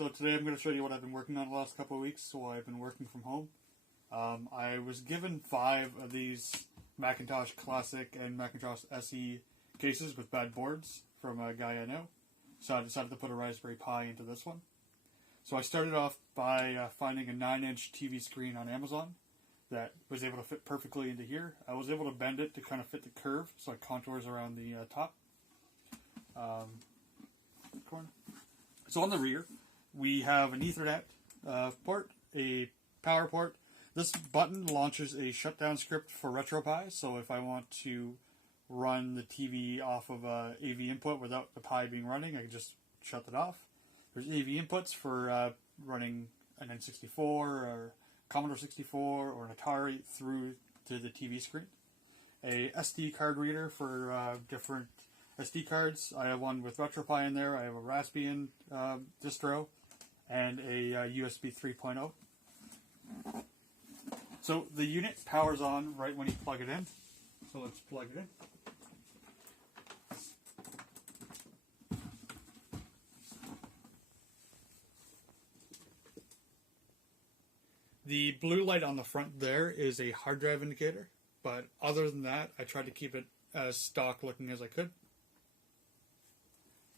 So today I'm going to show you what I've been working on the last couple of weeks while I've been working from home. I was given 5 of these Macintosh Classic and Macintosh SE cases with bad boards from a guy I know. So I decided to put a Raspberry Pi into this one. So I started off by finding a 9-inch TV screen on Amazon that was able to fit perfectly into here. I was able to bend it to kind of fit the curve, so it contours around the top. Corner. So on the rear, we have an Ethernet port, a power port. This button launches a shutdown script for retroPi, so if I want to run the TV off of a AV input without the Pi being running, I can just shut it off. There's AV inputs for running an N64 or Commodore 64 or an Atari through to the TV screen. A SD card reader for different SD cards. I have one with retroPi in there. I have a Raspbian distro and a USB 3.0. So the unit powers on right when you plug it in. So let's plug it in. The blue light on the front there is a hard drive indicator, but other than that, I tried to keep it as stock looking as I could.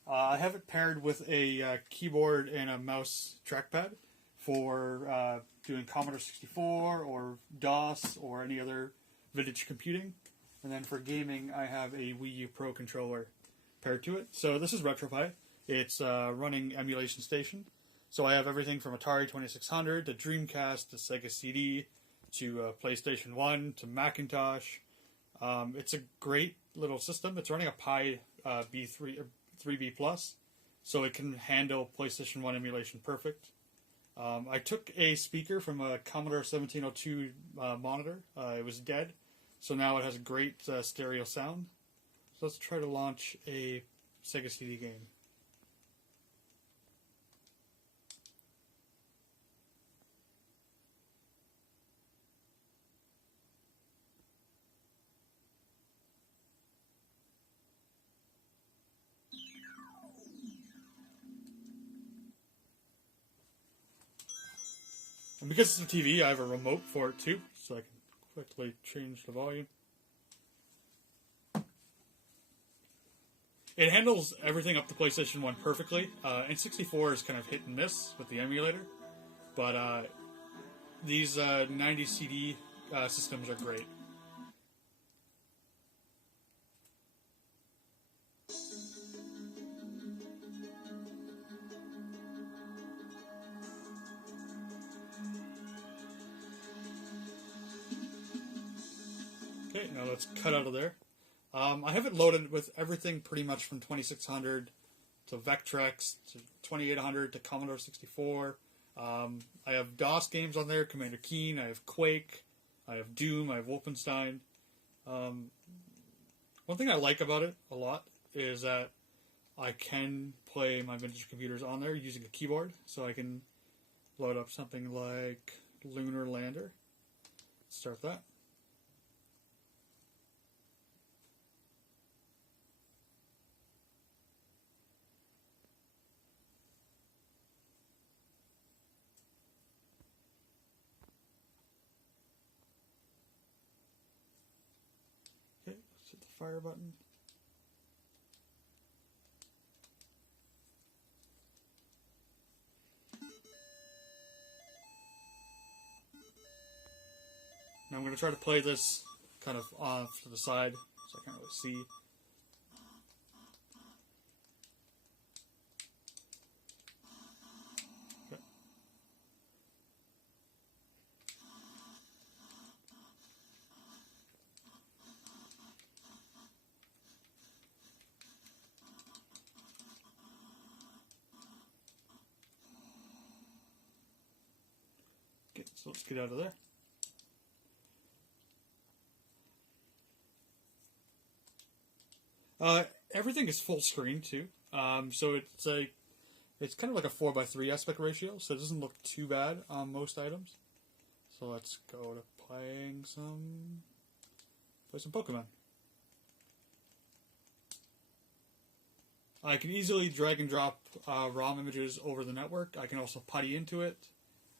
I have it paired with a keyboard and a mouse trackpad for doing Commodore 64 or DOS or any other vintage computing. And then for gaming, I have a Wii U Pro controller paired to it. So this is retroPi. It's running Emulation Station. So I have everything from Atari 2600 to Dreamcast to Sega CD to PlayStation 1 to Macintosh. It's a great little system. It's running a Pi B3B Plus, so it can handle PlayStation 1 emulation perfect. I took a speaker from a Commodore 1702 monitor. It was dead, so now it has a great stereo sound. So let's try to launch a Sega CD game. And because it's a TV, I have a remote for it too, so I can quickly change the volume. It handles everything up to PlayStation 1 perfectly. N64 is kind of hit and miss with the emulator, but these 90 CD systems are great. Okay, now let's cut out of there. I have it loaded with everything pretty much from 2600 to Vectrex to 2800 to Commodore 64. I have DOS games on there, Commander Keen, I have Quake, I have Doom, I have Wolfenstein. One thing I like about it a lot is that I can play my vintage computers on there using a keyboard, so I can load up something like Lunar Lander. Let's start that. Okay, let's hit the fire button. Now I'm going to try to play this kind of off to the side so I can't really see. Okay. Okay, so let's get out of there. Everything is full screen too, so it's kind of like a 4:3 aspect ratio, so it doesn't look too bad on most items. So let's go to play some Pokemon. I can easily drag and drop ROM images over the network. I can also putty into it.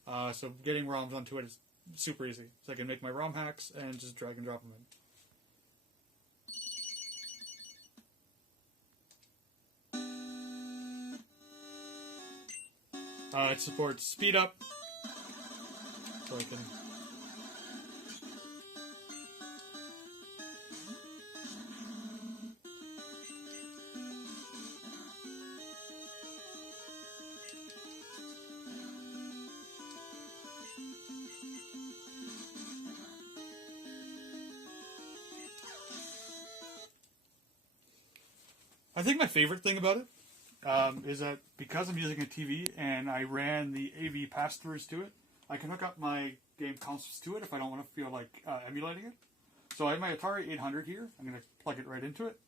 So getting ROMs onto it is super easy. So I can make my ROM hacks and just drag and drop them in. It supports speed up, so I can. I think my favorite thing about it is that because I'm using a TV and I ran the AV pass-throughs to it, I can hook up my game consoles to it if I don't want to feel like emulating it. So I have my Atari 800 here. I'm going to plug it right into it.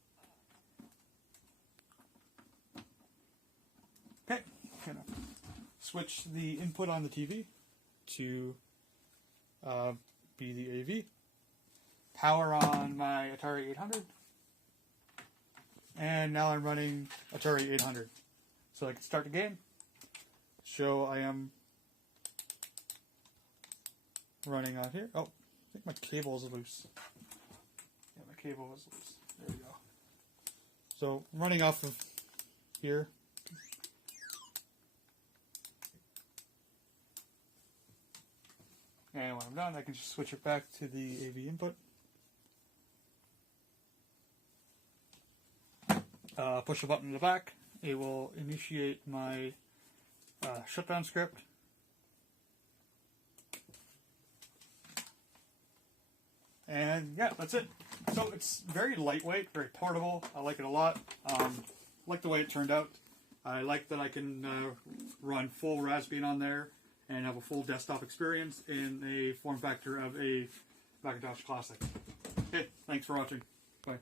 Okay, I'm going to switch the input on the TV to be the AV. Power on my Atari 800. And now I'm running Atari 800. So I can start the game. So I am running on here. Oh, I think my cable is loose. Yeah, my cable is loose. There we go. So I'm running off of here. And when I'm done, I can just switch it back to the AV input. Push a button in the back. It will initiate my shutdown script. And yeah, that's it. So it's very lightweight, very portable. I like it a lot. I like the way it turned out. I like that I can run full Raspbian on there and have a full desktop experience in a form factor of a Macintosh Classic. Okay, thanks for watching. Bye.